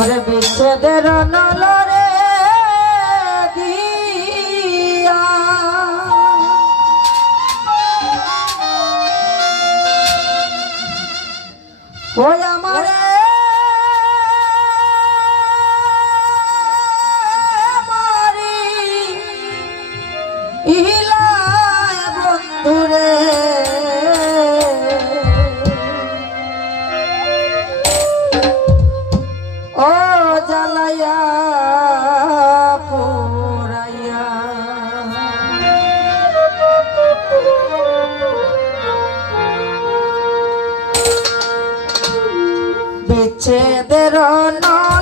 ওরে বিচ্ছেদের নলরে দিয়া। ওই আমারে বিচ্ছেদের নলরে